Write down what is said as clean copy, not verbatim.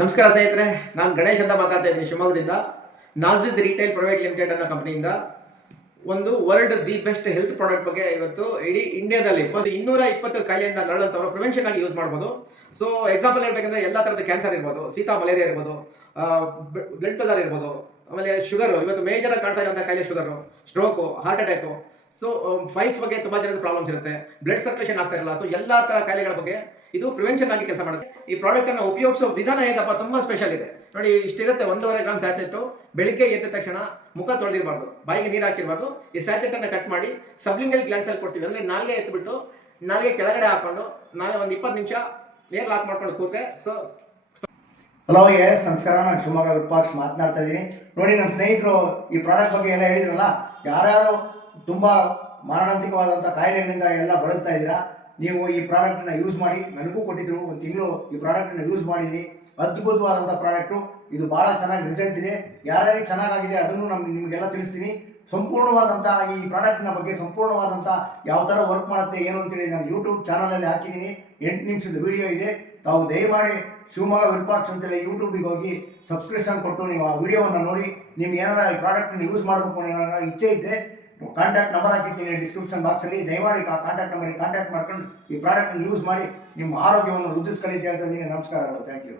ನಮಸ್ಕಾರ ಸ್ನೇಹಿತರೆ, ನಾನು ಗಣೇಶ್ ಅಂತ ಮಾತಾಡ್ತಾ ಇದ್ದೀನಿ ಶಿವಮೊಗ್ಗದಿಂದ. ನಾಸ್ವಿಸ್ ರಿಟೇಲ್ ಪ್ರೈವೇಟ್ ಲಿಮಿಟೆಡ್ ಅನ್ನೋ ಕಂಪನಿಯಿಂದ ಒಂದು world the best health product ಬಗ್ಗೆ ಇವತ್ತು ಇಡೀ ಇಂಡಿಯಾದಲ್ಲಿ 220 ಕಾಯಿಲೆಯಿಂದ ನರಳಂತವರು ಪ್ರಿವೆನ್ಷನ್ ಆಗಿ ಯೂಸ್ ಮಾಡ್ಬೋದು. ಸೊ ಎಕ್ಸಾಂಪಲ್ ಹೇಳ್ಬೇಕಂದ್ರೆ ಎಲ್ಲ ಥರದ ಕ್ಯಾನ್ಸರ್ ಇರ್ಬೋದು, ಶೀತ ಮಲೇರಿಯಾ ಇರ್ಬೋದು, ಬ್ಲಡ್ ಪ್ರೆಷರ್ ಇರ್ಬೋದು, ಆಮೇಲೆ ಶುಗರು ಇವತ್ತು ಮೇಜರ್ ಆಗಿ ಕಾಡ್ತಾ ಇರೋಂಥ ಕಾಯಿಲೆ sugar, stroke, heart attack. So files ಬಗ್ಗೆ ತುಂಬ ಜನದ ಪ್ರಾಬ್ಲಮ್ಸ್ ಇರುತ್ತೆ, ಬ್ಲಡ್ ಸರ್ಕ್ಯುಲೇಷನ್ ಆಗ್ತಾ ಇರಲ್ಲ. ಸೊ ಎಲ್ಲ ಥರ ಕಾಯಿಲೆಗಳ ಬಗ್ಗೆ ಇದು ಪ್ರಿವೆನ್ಷನ್ ಆಗಿ ಕೆಲಸ ಮಾಡುತ್ತೆ. ಈ ಪ್ರಾಡಕ್ಟ್ ಅನ್ನು ಉಪಯೋಗಿಸೋ ವಿಧಾನ ಹೇಗಪ್ಪ ತುಂಬಾ ಸ್ಪೆಷಲ್ ಇದೆ ನೋಡಿ. ಇಷ್ಟಿರುತ್ತೆ, 1.5 ಗ್ರಾಮ್ ಸ್ಯಾಚೆಟ್. ಬೆಳಿಗ್ಗೆ ಎದ್ದ ತಕ್ಷಣ ಮುಖ ತೊಳೆದಿರಬಾರ್ದು, ಬಾಯಿಗೆ ನೀರು ಹಾಕಿರಬಾರ್ದು. ಈ ಸ್ಯಾಚೆಟ್ ಅನ್ನು ಕಟ್ ಮಾಡಿ ಸಬ್ಲಿಂಗಲ್ ಗ್ಲಾನ್ಸ್ ಅಲ್ಲಿ ಕೊಡ್ತೀವಿ. ಅಂದ್ರೆ ನಾಲ್ಗೆ ಎತ್ಬಿಟ್ಟು ನಾಲ್ಗೆ ಕೆಳಗಡೆ ಹಾಕೊಂಡು ನಾಳೆ ಒಂದು 20 ನಿಮಿಷ ಏರ್ ಲಾಕ್ ಮಾಡ್ಕೊಂಡು ಕೂತ್ರೆ. ಸೊ ಹಲೋ ಎಸ್ ನಮಸ್ಕಾರ, ನಾನು ಶಿವಮೊಗ್ಗ ವಿರೂಪಾಕ್ಷ ಮಾತನಾಡ್ತಾ ಇದ್ದೀನಿ. ನೋಡಿ, ನಮ್ಮ ಸ್ನೇಹಿತರು ಈ ಪ್ರಾಡಕ್ಟ್ ಬಗ್ಗೆ ಎಲ್ಲ ಹೇಳಿದ್ರಲ್ಲ, ಯಾರ್ಯಾರು ತುಂಬ ಮಾರಣಾಂತಿಕವಾದಂಥ ಕಾಯಿಲೆಗಳಿಂದ ಎಲ್ಲ ಬಳಲ್ತಾ ಇದ್ದೀರಾ, ನೀವು ಈ ಪ್ರಾಡಕ್ಟನ್ನ ಯೂಸ್ ಮಾಡಿ. ನನಗೂ ಕೊಟ್ಟಿದ್ರು, ಒಂದು ತಿಂಗಳು ಈ ಪ್ರಾಡಕ್ಟನ್ನ ಯೂಸ್ ಮಾಡಿದ್ದೀನಿ. ಅದ್ಭುತವಾದಂಥ ಪ್ರಾಡಕ್ಟು ಇದು, ಭಾಳ ಚೆನ್ನಾಗಿ ರಿಸಲ್ಟ್ ಇದೆ. ಯಾರ್ಯಾರಿಗೆ ಚೆನ್ನಾಗಾಗಿದೆ ಅದನ್ನು ನಿಮಗೆಲ್ಲ ತಿಳಿಸ್ತೀನಿ. ಸಂಪೂರ್ಣವಾದಂಥ ಈ ಪ್ರಾಡಕ್ಟ್ನ ಬಗ್ಗೆ ಸಂಪೂರ್ಣವಾದಂಥ ಯಾವ ಥರ ವರ್ಕ್ ಮಾಡುತ್ತೆ ಏನು ಅಂತೇಳಿ ನಾನು ಯೂಟ್ಯೂಬ್ ಚಾನಲಲ್ಲಿ ಹಾಕಿದ್ದೀನಿ. 8 ನಿಮಿಷದ ವಿಡಿಯೋ ಇದೆ. ತಾವು ದಯಮಾಡಿ ಶಿವಮೊಗ್ಗ ವಿರೂಪಾಕ್ಷ ಅಂತೇಳಿ ಯೂಟ್ಯೂಬಿಗೆ ಹೋಗಿ ಸಬ್ಸ್ಕ್ರಿಪ್ಷನ್ ಕೊಟ್ಟು ನೀವು ಆ ವಿಡಿಯೋವನ್ನು ನೋಡಿ. ನಿಮ್ಗೆ ಏನಾರ ಈ ಪ್ರಾಡಕ್ಟನ್ನು ಯೂಸ್ ಮಾಡಬೇಕು ಅನ್ನೋ ಏನಾರ ಇಚ್ಛೆ ಇದ್ದರೆ ಕಾಂಟ್ಯಾಕ್ಟ್ ನಂಬರ್ ಹಾಕಿರ್ತೀನಿ ಡಿಸ್ಕ್ರಿಪ್ಷನ್ ಬಾಕ್ಸಲ್ಲಿ. ದಯಮಾಡಿ ಆ ಕಾಂಟ್ಯಾಕ್ಟ್ ನಂಬರಿಗೆ ಕಾಂಟ್ಯಾಕ್ಟ್ ಮಾಡ್ಕೊಂಡು ಈ ಪ್ರಾಡಕ್ಟನ್ನು ಯೂಸ್ ಮಾಡಿ ನಿಮ್ಮ ಆರೋಗ್ಯವನ್ನು ವೃದ್ಧಿಸ್ಕೊಳ್ಳಿ ಅಂತ ಹೇಳ್ತಾ ಇದ್ದೀನಿ. ನಮಸ್ಕಾರಗಳು, ಥ್ಯಾಂಕ್ ಯು.